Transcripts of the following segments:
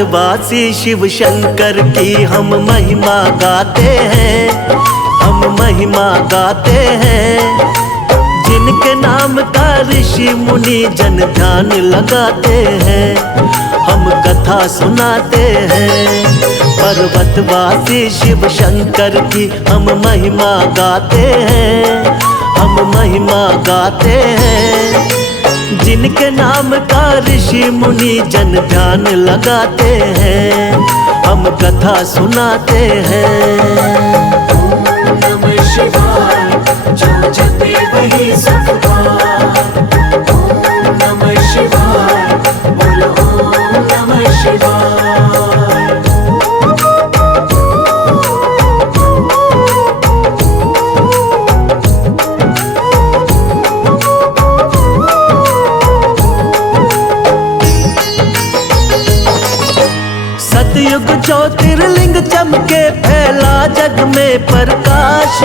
पर्वतवासी शिव शंकर की हम महिमा गाते हैं, हम महिमा गाते हैं। जिनके नाम का ऋषि मुनि जन ध्यान लगाते हैं, हम कथा सुनाते हैं। पर्वतवासी शिव शंकर की हम महिमा गाते हैं, हम महिमा गाते हैं। जिनके नाम का ऋषि मुनि जन ध्यान लगाते हैं, हम कथा सुनाते हैं। ओम नमः शिवाय, जो जपे वही सुख पाए। ओम नमः शिवाय, बोलो ओम नमः शिवाय। सतयुग ज्योतिर्लिंग चमके फैला जग में प्रकाश।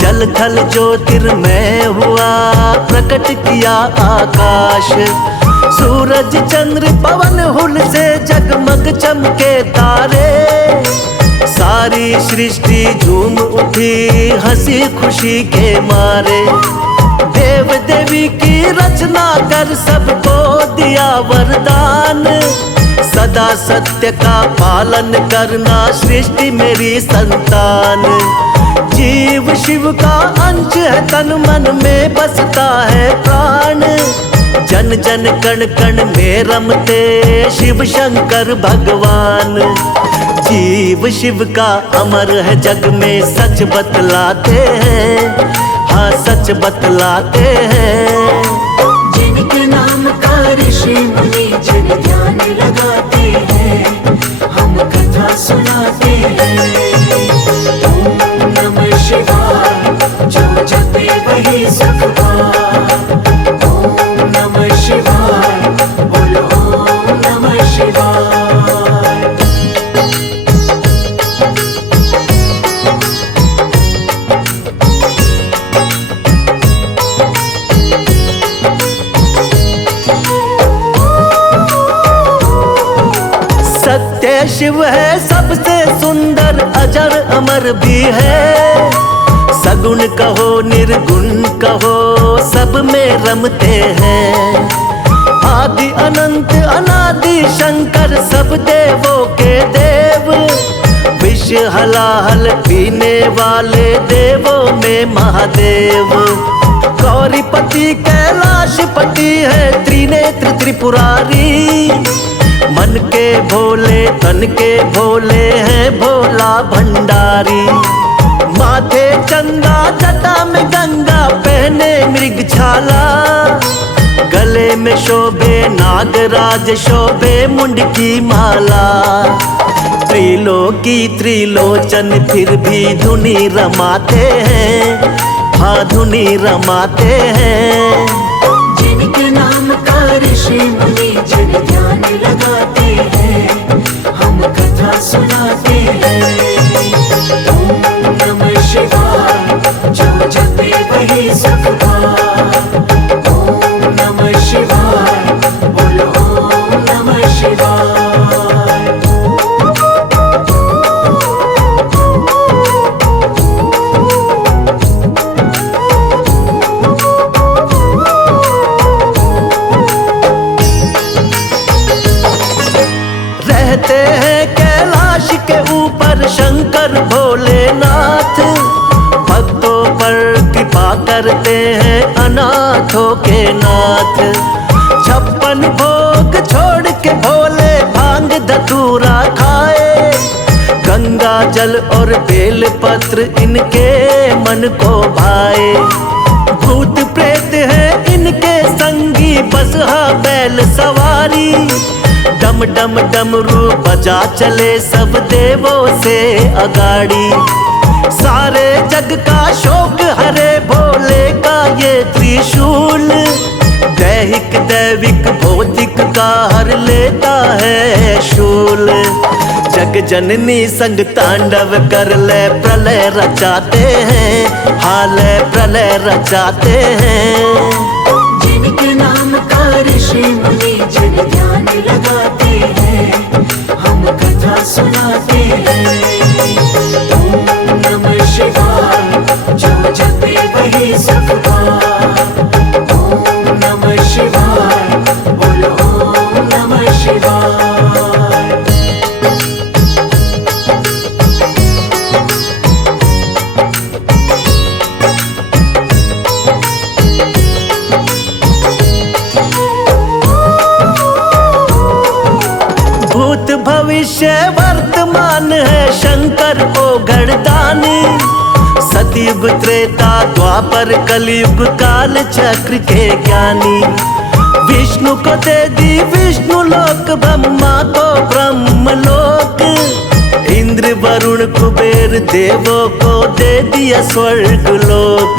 जल थल ज्योतिर्मय हुआ प्रकट किया आकाश। सूरज चंद्र पवन हुल से जगमग चमके तारे। सारी सृष्टि झूम उठी हंसी खुशी के मारे। देव देवी की रचना कर सबको दिया वरदान। सदा सत्य का पालन करना सृष्टि मेरी संतान। जीव शिव का अंश है, तन मन में बसता है प्राण। जन जन कण कण में रमते शिव शंकर भगवान। जीव शिव का अमर है जग में सच बतलाते हैं, हाँ सच बतलाते हैं। जिनके नाम का ऋषि मुनि जन ध्यान लगाते हैं, हम कथा सुनाते हैं। ओम नमः शिवाय, जो जपे वही सुख पाए। ओम नमः शिवाय, बोलो ओम नमः शिवाय। सत्य शिव है सबसे सुंदर, अजर अमर भी है। सगुण कहो निर्गुण कहो सब में रमते हैं। आदि अनंत अनादि शंकर सब देवों के देव। विष हलाहल पीने वाले देवों में महादेव। गौरीपति कैलाशपति है त्रिनेत्र त्रिपुरारी। मन के भोले तन के भोले हैं भोला भंडारी। माथे चंदा जटा में गंगा पहने मृग छाला। गले में शोभे नागराज शोभे मुंड की माला। त्रिलोकी त्रिलोचन फिर भी धुनी रमाते हैं, हाँ धुनी रमाते हैं। जिनके नाम का ऋषि मुनि जन ध्यान लगाते हैं, हम कथा सुनाते हैं। ओम नमः शिवाय, जो जपे वही सुख पाए। ओम नमः शिवाय, बोलो ओम नमः शिवाय। रहते हैं कैलाश के ऊपर शंकर भोलेनाथ। भक्तों पर कृपा करते हैं अनाथों के नाथ। 56 भोग छोड़ के भोले भांग धतूरा खाए। गंगा जल और बेल पत्र इनके मन को भाए। भूत प्रेत है इनके संगी बसहा बैल सवारी। डम डम डमरू बजा चले सब देवों से अगाड़ी। सारे जग का शोक हरे भोले का ये त्रिशूल। दैहिक दैविक भौतिक का हर लेता है शूल। जग जननी संग तांडव कर ले प्रलय रचाते हैं, हाल प्रलय रचाते हैं। जिनके नाम का ऋषि मुनि जन ध्यान लगाते हैं, भविष्य वर्तमान है शंकर को घड़दानी। सतयुग त्रेता द्वापर कलयुग काल चक्र के ज्ञानी। विष्णु को दे दी विष्णु लोक, ब्रह्मा को ब्रह्म लोक। इंद्र वरुण कुबेर देवों को दे दिया स्वर्ग लोक।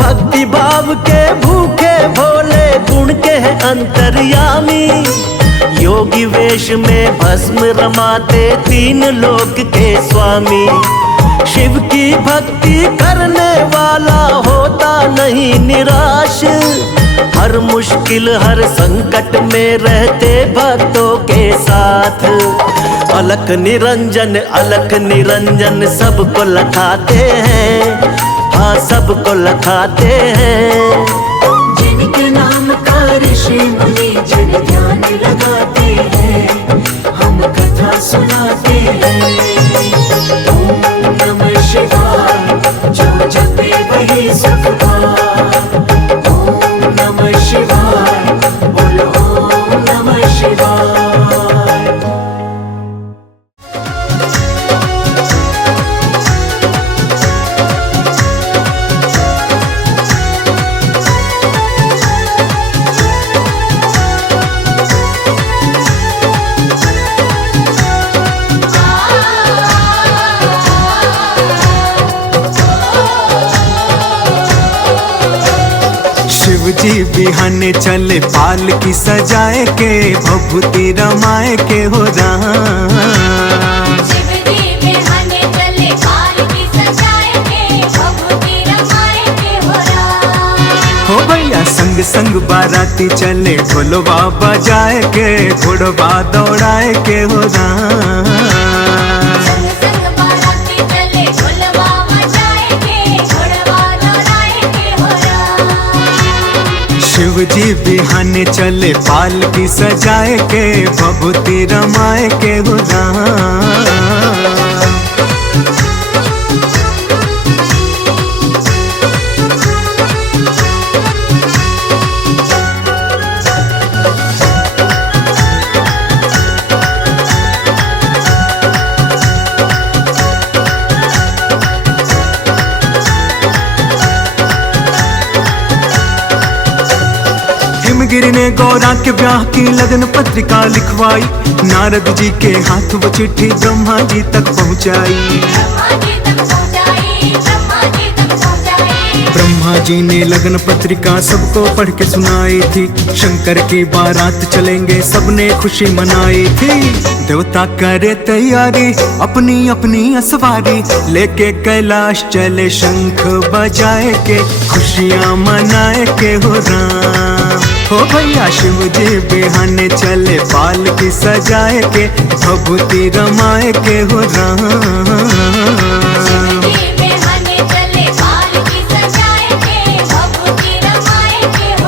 भक्ति भाव के भूखे भोले गुण के हैं अंतर्यामी। योगी वेश में भस्म रमाते तीन लोक के स्वामी। शिव की भक्ति करने वाला होता नहीं निराश। हर मुश्किल हर संकट में रहते भक्तों के साथ। अलख निरंजन सबको लखाते हैं, हाँ सबको लखाते हैं। जिनके नाम का ऋषि मुनि जन ध्यान लगाते हैं, हम कथा सुनाते हैं। ओम नमः शिवाय, जो जपे वही सुख पाए। ओम नमः शिवाय, बोलो ओम नमः शिवाय। शिवजी बिहाने चले पाल की सजाए के, भभूति रमाए के हो राम। शिवजी बिहाने चले पाल की सजाए के, भभूति रमाए के हो राम। हो भैया संग संग बाराती चले ढोलवा बजाए के, घोड़वा दौड़ाए के हो राम। संग संग बाराती चले ढोलवा बजाए के, घोड़वा दौड़ाए के हो राम। शिवजी बिहाने चले पाल की सजाए के, भभूति रमाए के हो राम। हिमगिरी ने गौरा के ब्याह की लगन पत्रिका लिखवाई। नारद जी के हाथ वो चिट्ठी ब्रह्मा जी तक पहुंचाई। ब्रह्मा जी तक पहुंचाई, ब्रह्मा जी तक पहुंचाई। ब्रह्मा जी ने लगन पत्रिका सबको पढ़ के सुनाई थी। शंकर की बारात चलेंगे सबने खुशी मनाई थी। देवता करे तैयारी अपनी अपनी असवारी, लेके कैलाश चले शंख बजाए के, खुशियां मनाए के हो राम। हो भैया शिवजी बिहाने चले पाल की सजाए के, भभूति रमाए के हो राम। शिवजी बिहाने चले पाल की सजाए के, भभूति रमाए के हो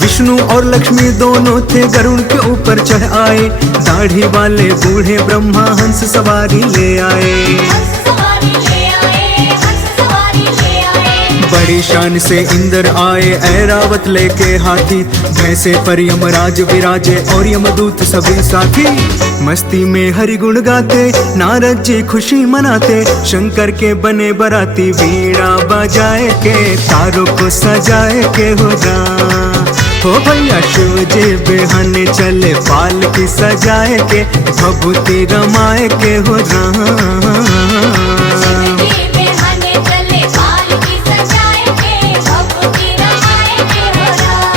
विष्णु और लक्ष्मी दोनों थे गरुड़ के ऊपर चढ़ आए। दाढ़ी वाले बूढ़े ब्रह्मा हंस सवारी ले आए। हंस सवारी ले आए, हंस सवारी ले आए। बड़ी शान से इंद्र आए ऐरावत लेके हाथी। भैंसे पर यमराज विराजे और यमदूत सभी साथी। मस्ती में हरि गुण गाते नारद जी खुशी मनाते। शंकर के बने बराती वीणा बजाए के, तारों को सजाए के हो राम। हो भैया शिवजी बिहाने चले पाल की सजाए के, भभूति रमाए के हो राम। शिवजी बिहाने चले पाल की सजाए के, भभूति रमाए के हो राम।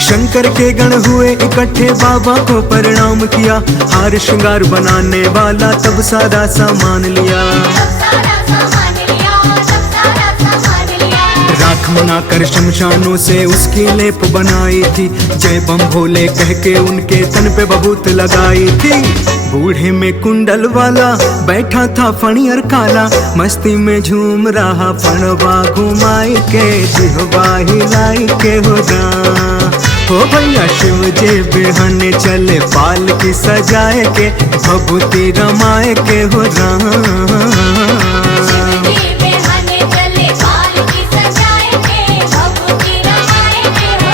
शंकर के गण हुए इकट्ठे, बाबा को प्रणाम किया। हार श्रृंगार बनाने वाला तब सारा सामान लिया। सब सारा सामान लिया, सब सारा सामान लिया। राख कामना कर शमशानों से उसकी लेप बनाई थी, जय बम भोले कह के उनके तन पे बबूत लगाई थी। बूढ़े में कुंडल वाला बैठा था फणियर काला, मस्ती में झूम रहा फणवा घुमाई के, जिहवा हिलाई के हो हो भैया शिव जी बिहाने चले पाल की सजाए के, भभूति रमाए के हो शिवजी बिहाने चले पाल की सजाए के, भभूति रमाए के हो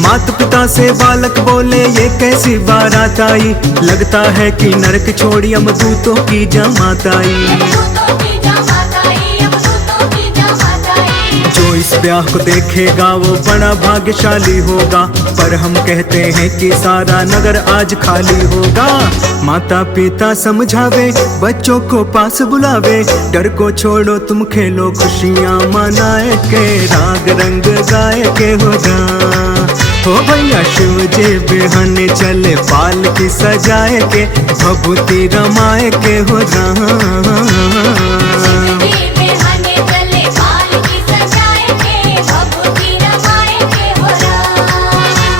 माता पिता से बालक बोले ये कैसी बारात आई, लगता है कि नरक छोड़ी यमदूतों की जमात आई। यमदूतों की जमात आई, यमदूतों की जमात आई। जो इस ब्याह को देखेगा वो बड़ा भाग्यशाली होगा, पर हम कहते हैं कि सारा नगर आज खाली होगा। माता पिता समझावे बच्चों को पास बुलावे, डर को छोड़ो तुम खेलो खुशियाँ मनाए के, राग रंग गाए के होगा हो भैया शिव जी बिहाने चले पाल की सजाए के, भभूति रमाए के हो शिवजी बिहाने चले पाल की सजाए के, भभूति रमाए के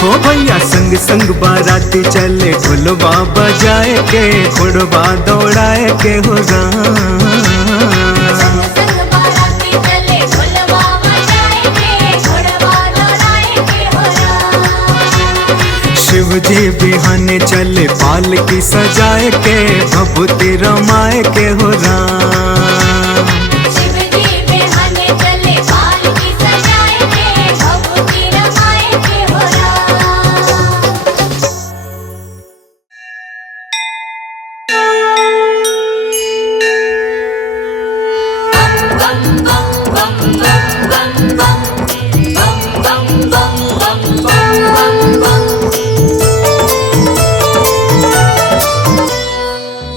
हो भैया संग संग बाराती चले ढोलबा बजाए के, घोड़बा दौड़ाए के हो संग संग बाराती चले ढोलबा बजाए के, घोड़वा दौड़ाए के हो शिव जी बिहाने चले पाल की सजाए के, भभूति रमाए के हो शिवजी बिहाने चले पाल की सजाए के, भभूति रमाए के हो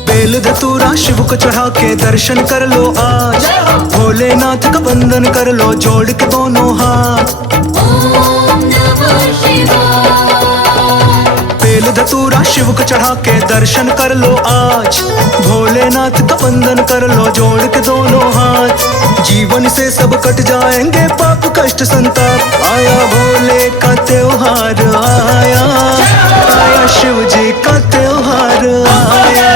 बेल धतूरा शिव को चढ़ा के दर्शन कर लो आज, भोलेनाथ का वंदन कर लो जोड़ के दोनों हाथ। ओम नमः शिवाय। बेल धतूरा शिव को चढ़ा के दर्शन कर लो आज, भोलेनाथ का वंदन कर लो जोड़ के दोनों हाथ। जीवन से सब कट जाएंगे पाप कष्ट संताप, आया भोले का त्योहार आया, आया शिव जी का त्योहार आया।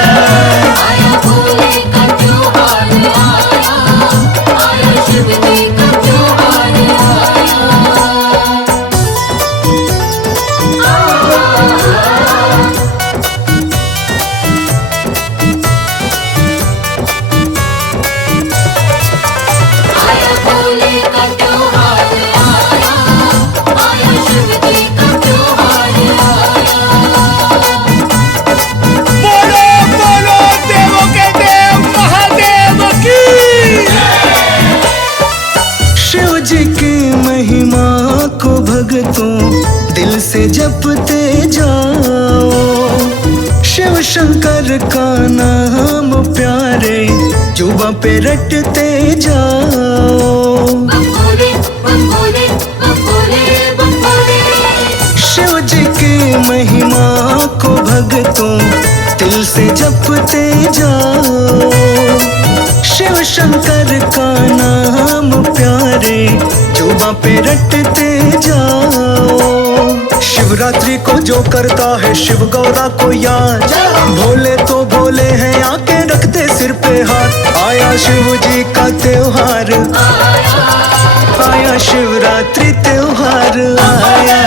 आया भोले का त्योहार आया, आया शिव जी का त्योहार आया भोले का त्योहार आया, आया शिव जी का त्योहार बोलो बोलो देवों के देव महादेव की। शिव जी की महिमा को भक्तों दिल से जपते जाओ, शिव शंकर का नाम प्यारे जुबां पे रटते जाओ। बम भोले बम भोले बम भोले बम भोले। शिव जी की महिमा को भक्तों दिल से जपते जाओ, शिव शंकर का नाम प्यारे जुबां पे रटते जाओ। शिवरात्रि को जो करता है शिव गौरा को याद, भोले तो भोले हैं आके रखते सिर पे हाथ। आया शिव जी का त्योहार आया, शिवरात्रि त्योहार आया।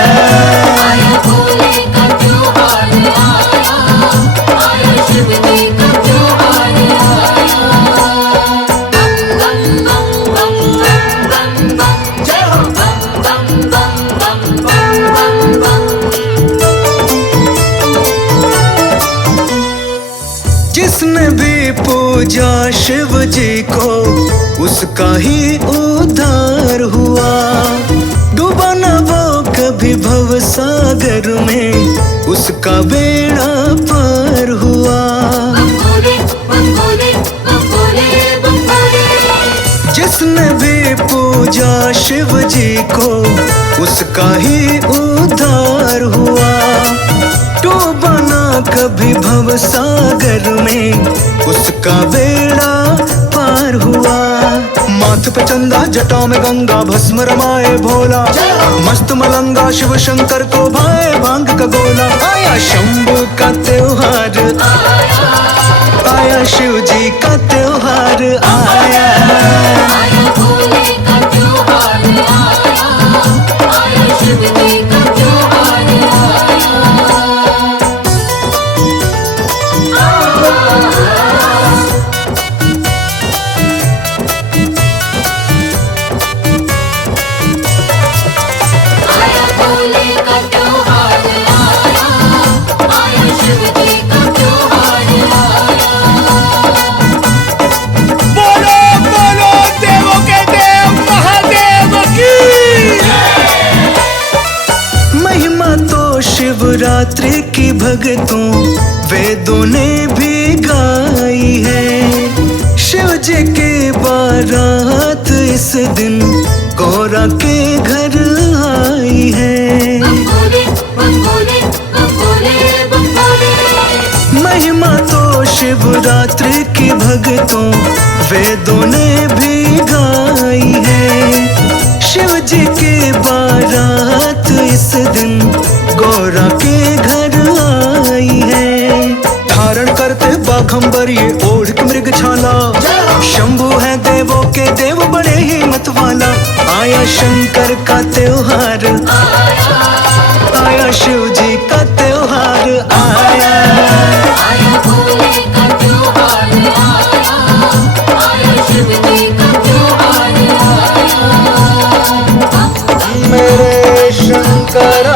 आया भोले का त्योहार आया, आया शिव जी का त्योहार आया। बम बम बम बम बम बम जय हो बम बम बम बम बम बम जिसने भी पूजा शिव जी को उसका ही उद्धार हुआ, डूबा न वो कभी भव सागर में, उसका बेड़ा पार हुआ। बम भोले बम भोले बम भोले बम भोले। जिसने भी को उसका ही उद्धार हुआ। डूबा ना कभी भव सागर में, उसका बेड़ा पार हुआ। माथ पे चंदा जटा में गंगा, भस्म रमाए भोला। मस्त मलंगा शिव शंकर को भाए भांग का गोला। आया शंभू का त्योहार, आया शिव जी का त्योहार आया। आया भोले का त्योहार आया, आया शिव जी का त्योहार आया। आया भोले का त्योहार आया, आया शिव जी का त्योहार आया। बोलो बोलो देवों के देव महादेव की। महिमा तो शिवरात्रि की भक्तों वेदों ने भी गाई है। शिव जी के बारात इस दिन गौरा के घर आई है। बम भोले बम भोले बम भोले बम भोले। महिमा तो शिवरात्रि की भक्तों वेदों ने भी गाई है। शिव जी के बारात इस दिन गौरा के घर आई है। धारण करते बाघंबर ये ओढ़ के मृग छाला। शंभु है देवों के देव बड़े हिम्मत वाला। आया शंकर का त्योहार आया, शिव जी का त्योहार आया। आया भोले का त्योहार आया, आया शिव जी का त्योहार आया। मेरे शंकर